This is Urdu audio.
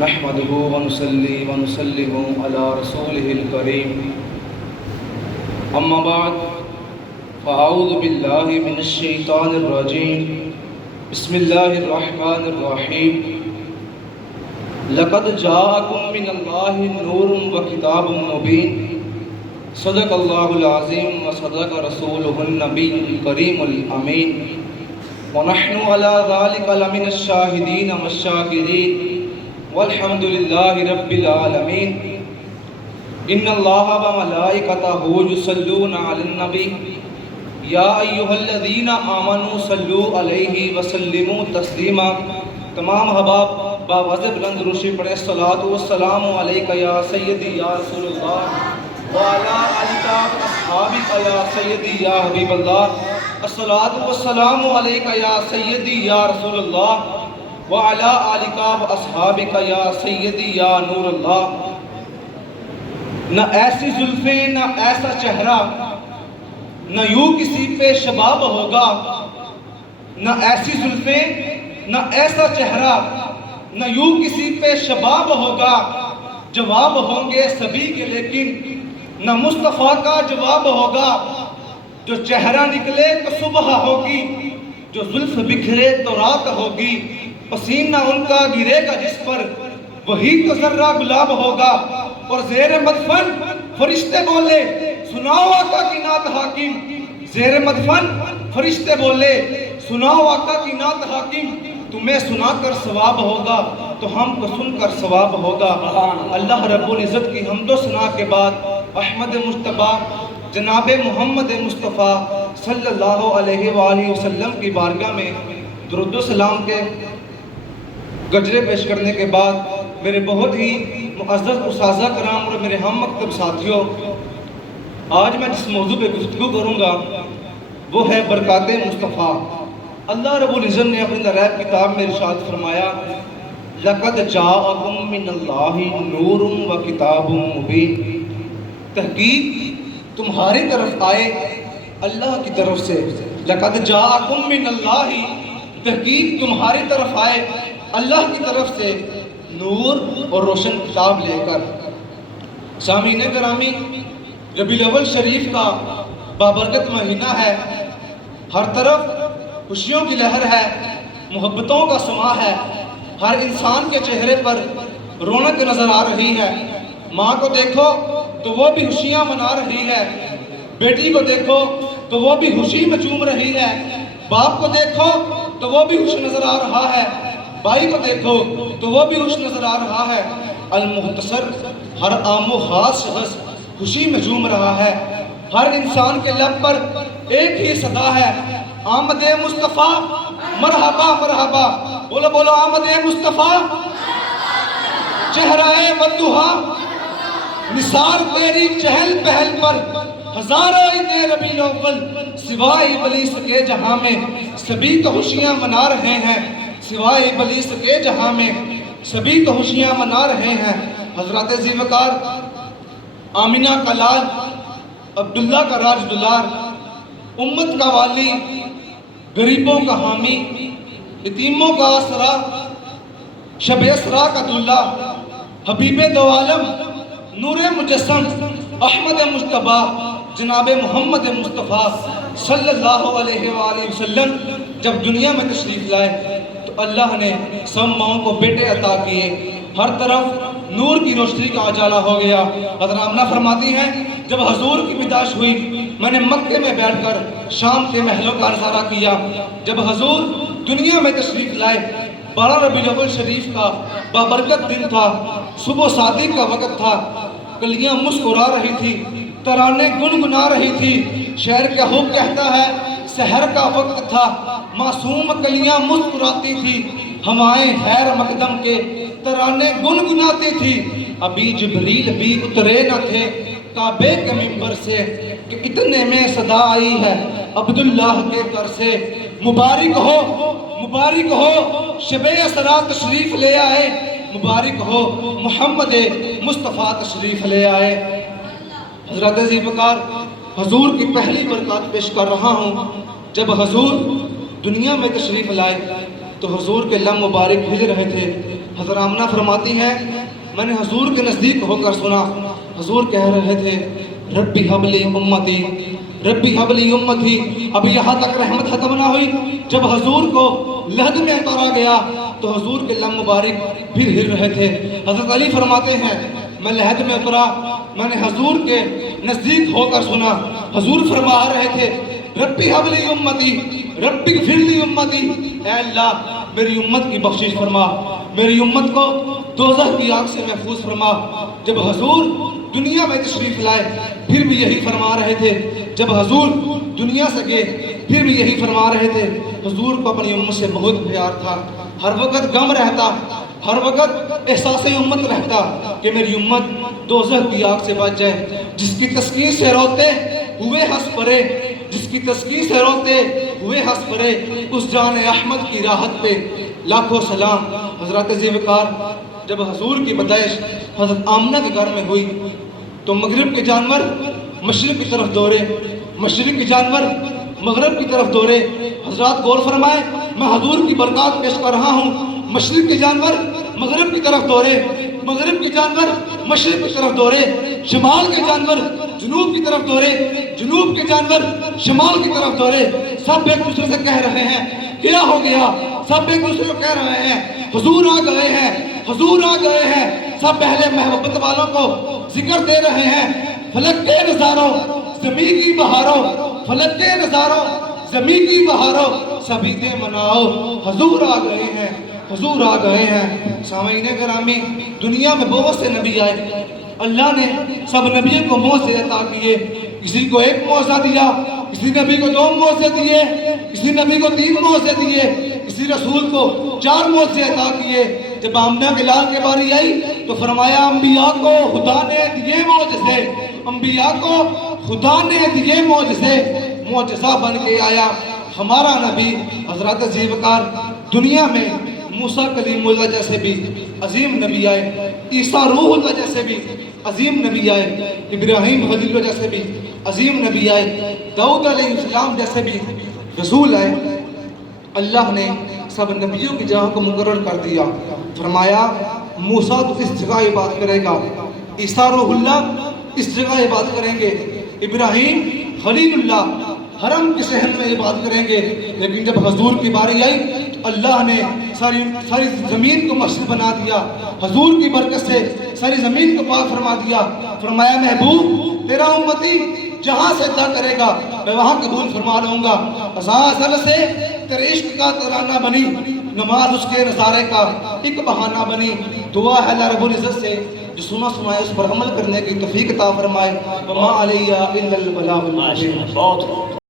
نحمده ونصلي ونسلم على رسوله الكريم اما بعد فاعوذ بالله من الشيطان الرجيم بسم الله الرحمن الرحيم لقد جاءكم من الله نور وكتاب مبين صدق الله العظيم وصدق رسوله النبي الكريم الأمين ونحن على ذلك لمن الشاهدين والشاكرين والحمد لله رب العالمين ان الله وملائكته يصلون على النبي يا ايها الذين آمنوا صلوا عليه وسلموا تسلیما۔ تمام احباب باوجہ بلند روشی پڑھے الصلاۃ والسلام علیک یا سیدی یا رسول اللہ وعلی آلک واصحابک یا سیدی یا حبیب اللہ۔ الصلاۃ والسلام علیک یا سیدی یا رسول اللہ وعلی آلک واصحابک یا سیدی یا نور اللہ۔ نہ ایسی زلفیں نہ ایسا چہرہ نہ یوں کسی پہ شباب ہوگا، نہ ایسی زلفیں نہ ایسا چہرہ نہ یوں کسی پہ شباب ہوگا، جواب ہوں گے سبھی کے لیکن نہ مصطفیٰ کا جواب ہوگا۔ جو چہرہ نکلے تو صبح ہوگی، جو زلف بکھرے تو رات ہوگی، پسینہ ان کا گرے گا جس پر وہی تو ذرہ گلاب ہوگا۔ اور زیر مدفن فرشتے بولے سناؤ آقا کی نعت حاکم، زیر مدفن فرشتے بولے سناؤ آقا کی نعت حاکم، تمہیں سنا کر ثواب ہوگا تو ہم کو سن کر ثواب ہوگا۔ اللہ رب العزت کی حمد و ثنا کے بعد احمد مجتبیٰ جناب محمد مصطفیٰ صلی اللہ علیہ وآلہ وسلم کی بارگاہ میں درود و سلام کے گجرے پیش کرنے کے بعد میرے بہت ہی معزز اساتذہ کرام اور میرے ہم مکتب ساتھیوں، آج میں جس موضوع پہ گفتگو کروں گا وہ ہے برکات مصطفیٰ۔ اللہ رب العزت نے اپنی رائب کتاب میں ارشاد فرمایا لَقَدْ جَاءَكُم مِّنَ اللَّهِ نُورٌ وَكِتَابٌ مُّبِينٌ، تحقیق تمہاری طرف آئے اللہ کی طرف سے۔ لَقَدْ جَاءَكُم مِّنَ اللَّهِ، تحقیق تمہاری طرف آئے اللہ کی طرف سے نور اور روشن کتاب لے کر۔ سامعین گرامی، ربیع الاول شریف کا بابرکت مہینہ ہے، ہر طرف خوشیوں کی لہر ہے، محبتوں کا سما ہے، ہر انسان کے چہرے پر رونق نظر آ رہی ہے۔ ماں کو دیکھو تو وہ بھی خوشیاں منا رہی ہے، بیٹی کو دیکھو تو وہ بھی خوشی میں جھوم رہی ہے، باپ کو دیکھو تو وہ بھی خوش نظر آ رہا ہے، بھائی کو دیکھو تو وہ بھی خوش نظر آ رہا ہے۔ المختصر ہر عام و خاص شخص خوشی میں جھوم رہا ہے، ہر انسان کے لب پر ایک ہی صدا ہے آمد مصطفیٰ مرحبا مرحبا۔ بولو بولو آمد مصطفیٰ، چہرہ والدہا نثار تیری چہل پہل پر، ہزاروں عید ربیع الاول سوائے ابلیس کے جہاں میں سبھی تو خوشیاں منا رہے ہیں، سوائے ابلیس کے جہاں میں سبھی تو خوشیاں منا رہے ہیں۔ حضرات ذی وقار آمینہ کا لال، عبداللہ کا راج دلار، امت کا والی، غریبوں کا حامی، یتیموں کا آسرا، شب اسرا کا دلہ، حبیب دو عالم، نور مجسم، احمد مجتبیٰ جناب محمد مصطفیٰ صلی اللہ علیہ وآلہ وسلم جب دنیا میں تشریف لائے تو اللہ نے سب ماؤں کو بیٹے عطا کیے، ہر طرف نور کی روشنی کا اجالا ہو گیا۔ حضرت آمنہ فرماتی ہیں جب حضور کی پیدائش ہوئی میں نے مکے میں بیٹھ کر شام کے محلوں کا نظارہ کیا، جب حضور دنیا میں تشریف لائے 12 ربیع الاول شریف کا بابرکت دن تھا، صبح صادق کا وقت تھا، کلیاں مسکرا رہی تھی، ترانے گنگنا رہی تھی، شعر کا حب کہتا ہے سحر کا وقت تھا، معصوم کلیاں مسکراتی تھی، ہوائیں خیر مقدم کے ترانے گنگناتی تھی، ابھی جبریل بھی اترے نہ تھے کعبے کے منبر سے کہ اتنے میں صدا آئی ہے عبداللہ کے گھر سے۔ مبارک ہو شب اسرا تشریف لے آئے، مبارک ہو محمد مصطفیٰ تشریف لے آئے۔ حضرت ذی وقار حضور کی پہلی برکات پیش کر رہا ہوں۔ جب حضور دنیا میں تشریف لائے تو حضور کے لم مبارک بھیج رہے تھے، حضرت آمنہ فرماتی ہیں میں نے حضور کے نزدیک ہو کر سنا، حضور کہہ رہے تھے ربی حبلی امتی، ربی حبلی امتی۔ ابھی یہاں تک رحمت ختم نہ ہوئی، جب حضور کو لحد میں اتارا گیا تو حضور کے لم مبارک پھر ہل رہے تھے۔ حضرت علی فرماتے ہیں میں لحد میں اترا، میں نے حضور کے نزدیک ہو کر سنا، حضور فرما رہے تھے ربی حبلی امتی، ربی اغفر لی امتی، اے اللہ میری امت کی بخشش فرما، میری امت کو دوزخ کی آگ سے محفوظ فرما۔ جب حضور دنیا میں تشریف لائے پھر بھی یہی فرما رہے تھے، جب حضور دنیا سے گئے پھر بھی یہی فرما رہے تھے۔ حضور کو اپنی امت سے بہت پیار تھا، ہر وقت غم رہتا، ہر وقت احساس امت رہتا کہ میری امت دوزخ کی آگ سے بچ جائے۔ جس کی تسکین سے روتے ہوئے ہنس پڑے، جس کی تسکین سے روتے ہوئے ہنس پڑے، اس جان احمد کی راحت پہ لاکھوں سلام۔ حضرات ذیوقار جب حضور کی پیدائش حضرت آمنہ کے گھر میں ہوئی تو مغرب کے جانور مشرق کی طرف دوڑے، مشرق کے جانور مغرب کی طرف دوڑے۔ حضرات غور فرمائے میں حضور کی برکات پیش کر رہا ہوں، مشرق کے جانور مغرب کی طرف دوڑے، مغرب کے جانور مشرق کی طرف دوڑے، شمال کے جانور جنوب کی طرف دوڑے، جنوب کے جانور شمال کی طرف دوڑے۔ سب ایک دوسرے سے کہہ رہے ہیں کیا ہو گیا، سب ایک دوسرے کو کہہ رہے ہیں حضور آ گئے ہیں، حضور آ گئے ہیں۔ سب اہل محبت والوں کو ذکر دے رہے ہیں فلک کے نظاروں زمین کی بہاروں، فلک کے نظاروں زمین کی بہاروں، سبھی دے مناؤ حضور آ گئے ہیں، حضور آ گئے ہیں۔ سامعین گرامی دنیا میں بہت سے نبی آئے، اللہ نے سب نبیوں کو معجزے عطا کیے، کسی کو ایک معجزہ دیا، کسی نبی کو 2 معجزے دیے، کسی نبی کو 3 معجزے دیے، کسی رسول کو 4 معجزے عطا کیے۔ جب آمنہ کے لال کے باری آئی تو فرمایا انبیاء کو خدا نے دیے معجزے، انبیاء کو خدا نے دیے معجزے، معجزہ بن کے آیا ہمارا نبی۔ حضرات ذیوقار دنیا میں موسیٰ کلیم اللہ جیسے بھی عظیم نبی آئے، عیسیٰ روح اللہ جیسے بھی عظیم نبی آئے، ابراہیم خلیل اللہ جیسے بھی عظیم نبی آئے، داؤد علیہ السلام جیسے بھی رسول آئے۔ اللہ نے سب نبیوں کی جگہ کو مقرر کر دیا، فرمایا موسیٰ تو اس جگہ عبادت کرے گا، عیسیٰ روح اللہ اس جگہ عبادت کریں گے، ابراہیم خلیل اللہ حرم کے صحن میں عبادت کریں گے۔ لیکن جب حضور کی باری آئی اللہ نے ساری زمین کو مسجد بنا دیا، حضور کی برکت سے ساری زمین کو پاک فرما دیا۔ فرمایا محبوب تیرا امتی جہاں سجدہ کرے گا میں وہاں قبول فرما لوں گا۔ ازل سے تیرے عشق کا ترانہ بنی، نماز اس کے نظارے کا ایک بہانہ بنی۔ دعا ہے اللہ رب العزت سے جو سنا سنائے اس پر عمل کرنے کی توفیق عطا فرمائے۔ وما علیہ الا البلاغ المبین۔